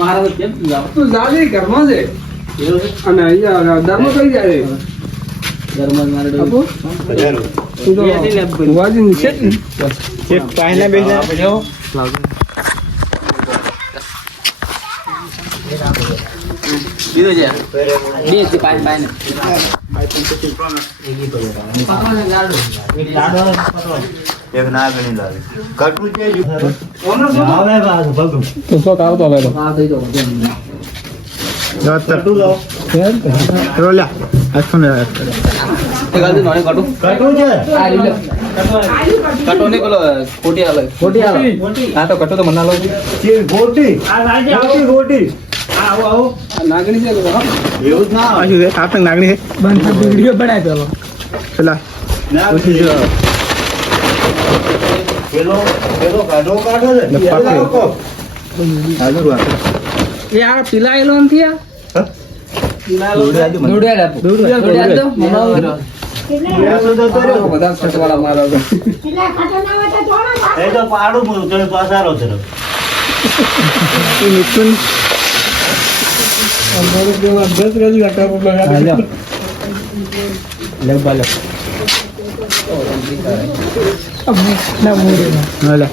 મારા કેમ જાવ તું જાલી ઘરમાં છે એવું છે અને અહીંયા દરમો કઈ જાય ઘરમાં મારે આપો તું તો વાજી છે એક પાયના બેસા દીધો છે બે થી પાંચ ને એક ના ગણી લાવે કટું છે તો શોખ આવતો હવે આ થઈ તો કટું લાવો રોલ્યા આખો ને એક ગાડી નોને કાટું કટું છે આ લીલો કાટો ને કોલો ખોટી આલે હા તો કાટો તો મના લો કે ગોટી ગોટી આવો નાગણી છે એવું જ ના આ શું છે આતંક નાગણી છે બંધ વિડિયો બનાય પેલો પેલા ના પેલો કાઢો છે હાજર વાત એ આ પીલાયેલો નથી આ દોડ્યા આપો દોડ્યા તો મનાવો બધા છટવાળા મારા એ તો પાડું તો પાસારો છે નિકુન અમારું કેવા 10 ગજી કાપો લગા લે બાલે ના મોરે હાલે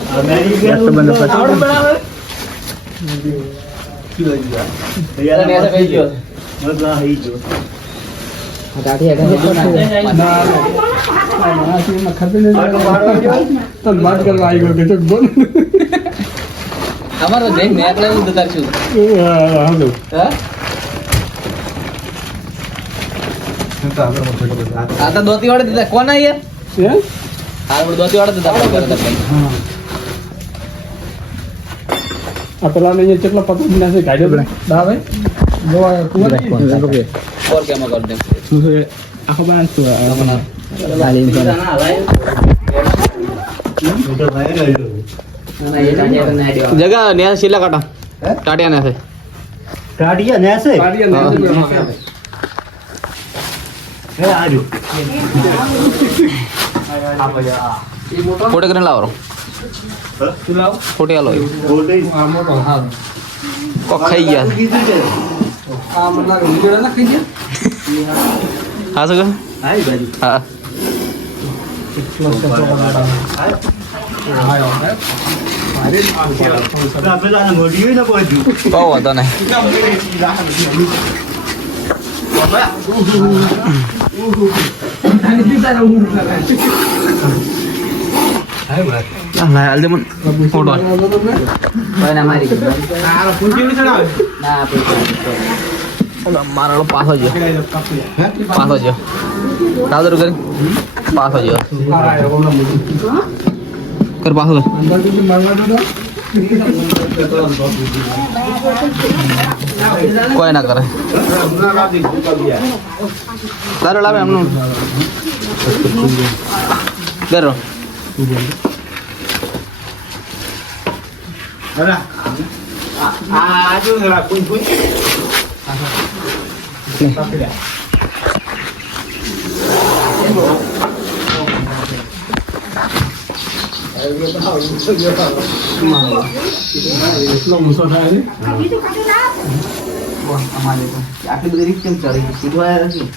એક બંધ પર અને એસે કઈ ગયો મજા આવી જો ગાડી હેડે ના માં ખબર નહીં તો બાત કરવા આવી ગયો કે તો બોલ અમારો જઈને મેકલે ઉતર છું હાલો હા આ તો દોતી વાળા દીધા કોણ આયા છે આ દોતી વાળા દીધા આ પેલા ને કેટલા પતો બિના છે ગાડી બના દા ભાઈ જો કુંવર और क्या मैं कर दे મુસે આખો બનાસ તો जगह नया सिला काटा टाटिया ने से કાઢીએ ને છે એ આજો फोटो करने लाओ फोटो आलो ગોટી को खाई गया કીધું છે આ મતલબ વિડિયો ના કઈ ગયા हाँ सर આઈ બાજુ हाँ પેલા મોઢી ને કોઈ દઉં बहुत होता नहीं ना हल्दी मन फोटो भाई ना मारी ना मारो पास हो जाओ पास हो जाओ दादा रुक पास हो जाओ कर पास हो कोई ना करे दारू लावे हम करो આજો જરા કોઈ એટલો મુસો થાય આટલી બધી રીત કેમ ચડી ગઈ સીધો આવ્યા નથી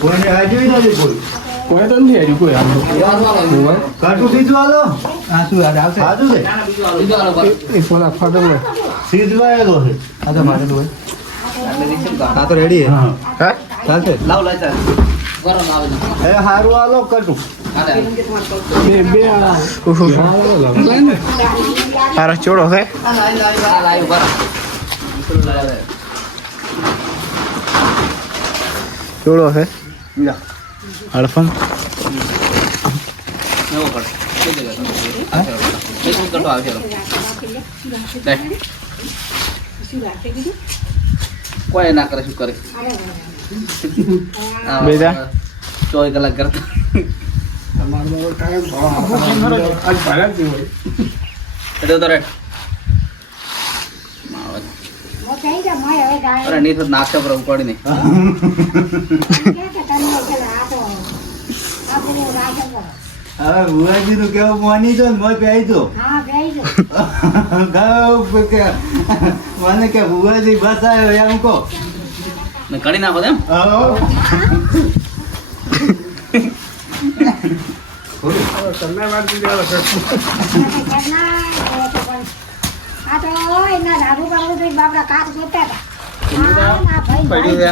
કોઈને આજો નથી કોઈ કોઈ તો નહીં આવી કોઈ આમ કાટું સીધું આલો આ શું યાદ આવશે સાચું છે સીધો આલો પર એ પોલા ફાટલ સીધું આવેલો છે આ તો ફાટલ હોય આટલી રીત કેમ આ તો રેડી હા હે ચાલશે લાવ લાવ ચાલ કરો ના આવે એ હારું આલો કાટું બે બે આ તારો ચોડો છે લાવ કરો ચોડો છે હડફન નવો કર હા એક કટો આવશે કોઈ ના કરે શું કરે બેજા 24 કલાક કરતા અમારો ટાઈમ આજ ભાડા જ હોય એટલે તો રેટ અરે નહીં તો નાખશે પર ઉપાડી નહીં હવે ભુવાજી નું કેવું માની દો ને મોય પહેરી દો હા બેહી જો મને કે ભુવાજી બસ આવ્યો એમ કહો ને કાઢી નાખો એમ તમને વાર દીધી આવે છે. આ તો એના દાદુ બાબુ તો બાપડા કાચ જોતા હતા ના ભાઈ પડ્યું છે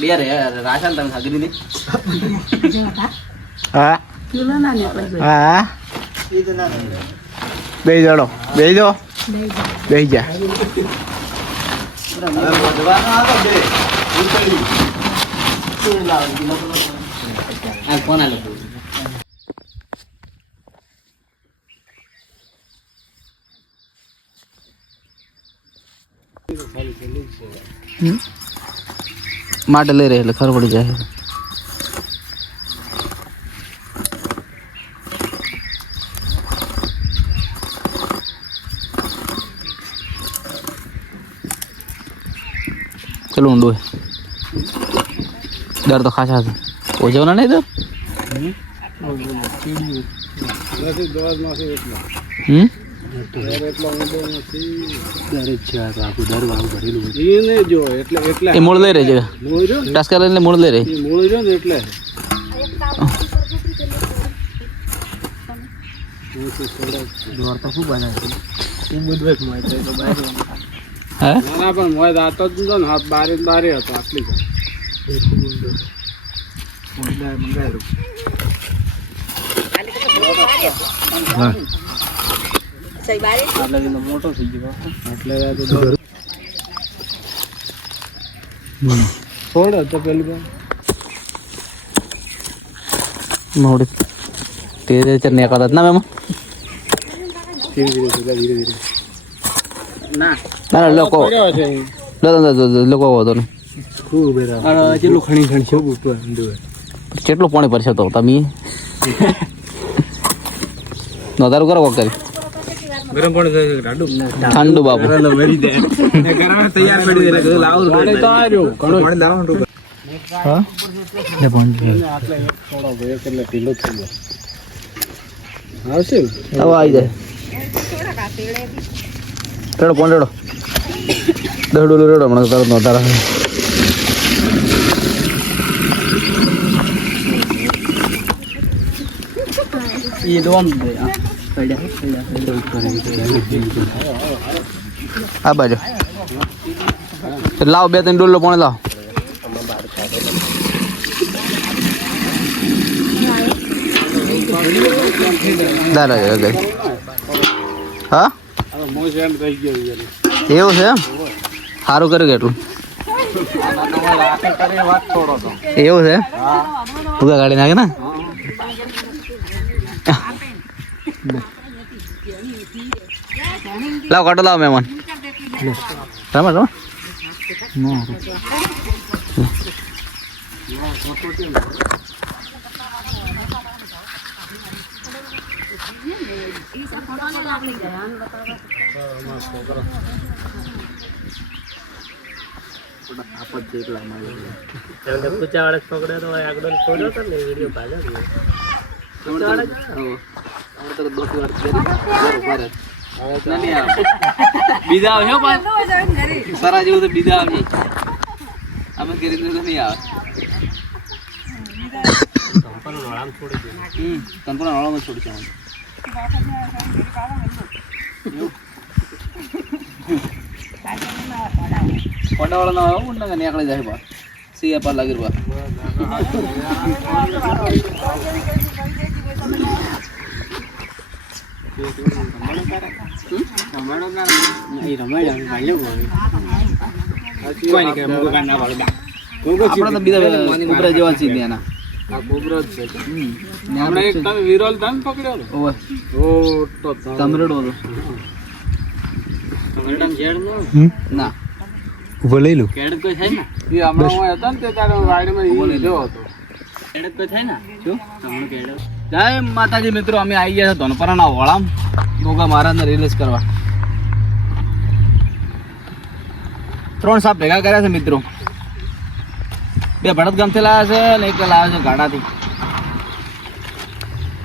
બે રે રાશન તમે ખાગી દીધી હા હા બે જડો બે જો બે જા ભગવાન હતો બે ઉતરી આ કોણ આલે માટે લઈ રહે એટલે ખબર પડી જાય ચલો ઊંડું દર તો ખાસા છે ઓછવના નહીં દર નથી દોર નથી એટલો એટલો ઊંડો નથી એ નહીં જો એટલે એ મૂળ લઈ રહે છે મૂળ જો ને ટસકા લઈને મૂળ લઈ રહી એ મૂળ જો ને એટલે હે ના પણ મોય દાતો જ નતો ને હાથ બારે હતો આટલી જ મોટો થઈ ગયો એટલે છોડ તો પેલું મોડી તેરે ચરને કરત ના મેમ ધીરે ધીરે ના ના લોકો લોકો હતો ને ખૂબ બેરા કેટલું ખણી છે ઉપર કેટલું પાણી પરસે તો તમે નોધારું કરો કોક કરી ગરમ પાણી થાય ઠંડુ ઠંડુ બાપુ તૈયાર પડી દે એટલે લાવું તો આવ્યો ઘણો પાણી લાવવાનું હા ને પાણી થોડો ભેર એટલે ઢીલો થઈ ગયો આવશે હવે આવી જાય રેડો કોણ રેડો દહડું રેડો મને તરત નોધારા એ દોમ દે આ બાજુ લાવ બે ત્રણ ડોલો પાણી લાવ દાદા ગઈ હા મોજ એમ થઈ ગયો એવું છે એમ સારું કર્યું કેટલું એવું છે ભૂગા કાઢી નાખે ને લાવ કાઢો લાવ મહેમાન રમા રમા બીજા આવશે પણ સારા જેવું તો બીજા આવશે અમે કરી તો નહીં આવે તંપરા નોળામાં છોડી છે પડાવાળા ના આવે ને નીકળી જાય બા સિયા પર લાગી બા આપડે તો બીજા કુબરા જેવા છીએ ત્યાંના આ કોબરા જ છે આપણે એક તમે વિરોલ ધાન પકડ્યો ને ઓય ઓ તો તમરેડો હતો તમરેડામ ઝેડ નો ના ઉભો લઈ લો કેડ કોઈ થાય ને એ હમણાં હું હતો ને તે તારે વાડીમાં ઈ લીધો હતો કેડ કોઈ થાય ને શું તમને કેડ જય માતાજી મિત્રો અમે આવી ગયા છે ધનપરાના વળામ ગોગા મહારાજને રિલીઝ કરવા 3 સાપ ભેગા કર્યા છે મિત્રો 2 ભડત ગામથી લાવ્યા છે અને 1 લાવ્યા છે ગાડાથી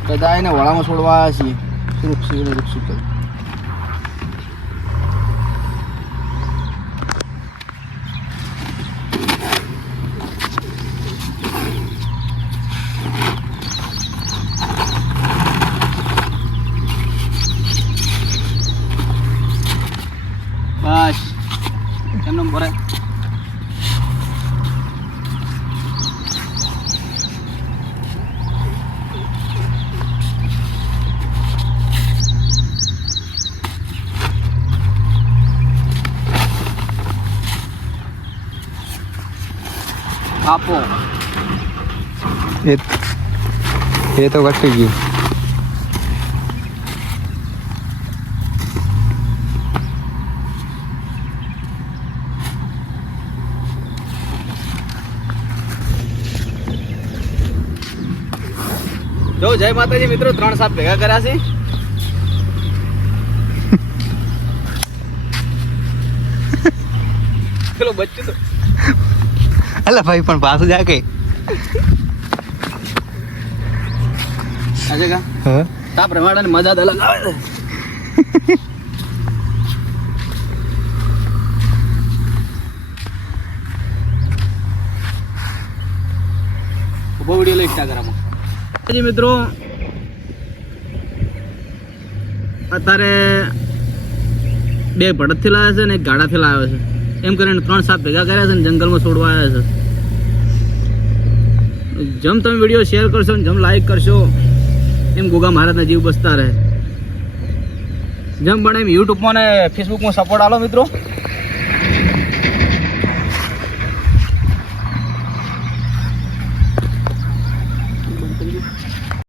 બધા એને વળામાં છોડવા આવ્યા છીએ સુરક્ષિત બસ એમનો ભરે આપો એ તો કટી ગયું. જો જય માતાજી મિત્રો 3 સાપ ભેગા કર્યા છે પેલો બચ્ચું તો અલા ભાઈ પણ પાછું જા કે આજે કા હા સાપ રમાડવાની મજા જ અલગ આવે છે બહુ વિડીયો લઈ ઇન્સ્ટાગ્રામમાં મિત્રો અત્યારે 2 ભડતથી લાવ્યા છે ને 1 ગાડાથી લાવ્યો છે એમ કરીને 3 સાપ ભેગા કર્યા છે ને જંગલમાં છોડવા આવ્યા છે જેમ તમે વિડીયો શેર કરશો ને જેમ લાઈક કરશો એમ ગોગા મહારાજના જીવ બચતા રહે જેમ બને એમ યુટ્યુબમાં ને ફેસબુકમાં સપોર્ટ આલો મિત્રો